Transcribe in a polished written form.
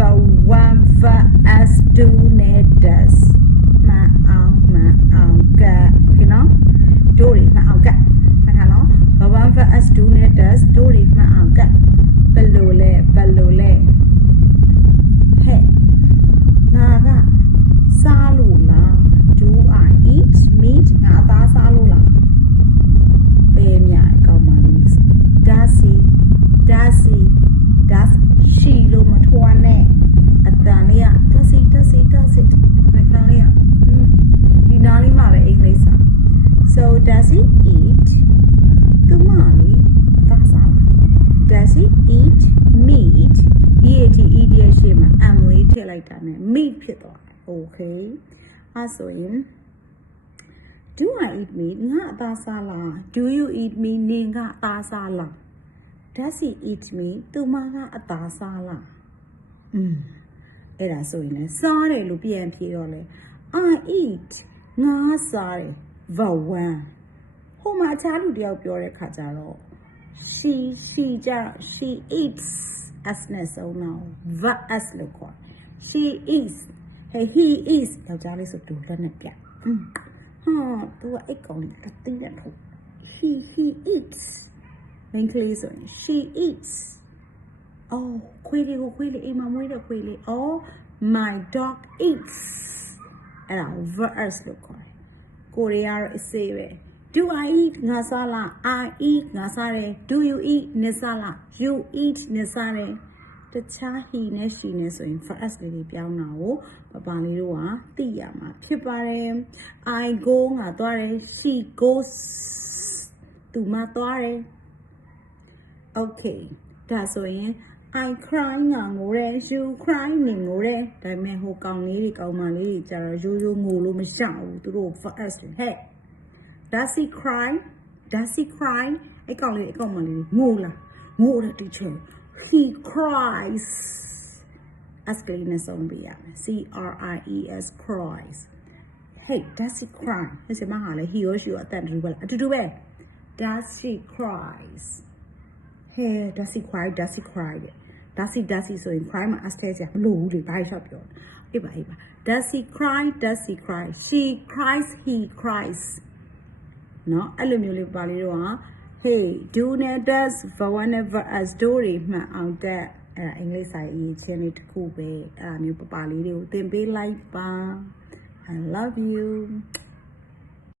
for one for us do ne does ma ga you know do ri ma ga นะคะเนาะ for one for us do ne does do ri ma ga ဘယ်လိုလဲဟဲ့ငါကစားလို့လား do I eat meat ငါသားစားလို့လားပဲမြအကောင်းပါလိမ့် does she လို့မထွားနဲ့အတန်လေးက does it นะคะလေးကဒီနားလေးမှာပဲအင်္ဂလိပ်စာ so does it eat သူမလေးသားစားလား does it eat meat eat ရရှိမှာ Emily ထည့်လိုက်တာနဲ့ meat ဖြစ်သွားတယ် okay အဲ့ဆိုရင် do I eat meat ငါအသားစားလား do you eat meat နင်ကအသားစားလား does he eat meat သူမကအသားစားလားအဲ့ဒါဆိုရင်လည်းစားတယ်လို့ပြန်ဖြေတော့လေ I eat ငါစားတယ် verb ဟိုမှာအခြားလူတယောက်ပြောတဲ့ခါကျတော့ she eats as နဲ့ဆုံးတော့ vs လို့ခေါ် she eats he eats ယောက်ျားလေးဆိုတူလက်နဲ့ပြသူကအိတ်ကောင်လေးတသိတဲ့ထုတ် he eats မင်းကလေးဆိုရင် she eats ခွေးလေးအိမ်မှာမွေးတဲ့ခွေးလေး my dog eats အဲ့ဒါ vs လို့ခေါ်တယ်ကိုရီးယားရဲ့အစေးပဲ do I eat ငါစားလား I eat ငါစားတယ် do you eat နင်စားလား you eat နင်စားတယ်တခြား he နဲ့ she နဲ့ဆိုရင် first လေးတွေပြောင်းတာကိုပပလေးတို့ကသိရမှာဖြစ်ပါတယ် I go ငါသွားတယ် she goes သူမသွားတယ် okay ဒါဆိုရင် I cry ငါငိုတယ် you cry နင်ငိုတယ်ဒါပေမဲ့ဟိုကောင်လေးတွေကောင်မလေးတွေကျတော့ရိုးငိုလို့မရှောင်ဘူးသူတို့ first ဟဲ့ does he cry အဲ့ကောင်လေးအကောင်မလေးငိုလားငိုတယ် teacher he cries as ကလေးနဲ့ဆုံးပြရမယ် cries cries hey does he cry ဒီစမှာဟာလေ he or she အတန်တူပဲအတူတူပဲ does she cries hey does he cry တဲ့ does he ဆိုရင် cry မှာ as ထဲကြမလို့ဘူးလေဘာရှော့ပြောအေးပါ does he cry she cries he cries နော်အဲ့လိုမျိုးလေးပါလေးတော့ hey do ne does for whenever as story မှန်အောင်တက်အဲ့ဒါအင်္ဂလိပ်စာရေးချင်းလေးတစ်ခုပဲအဲ့ဒါမျိုးပပလေးတွေကိုသင်ပေးလိုက်ပါ I love you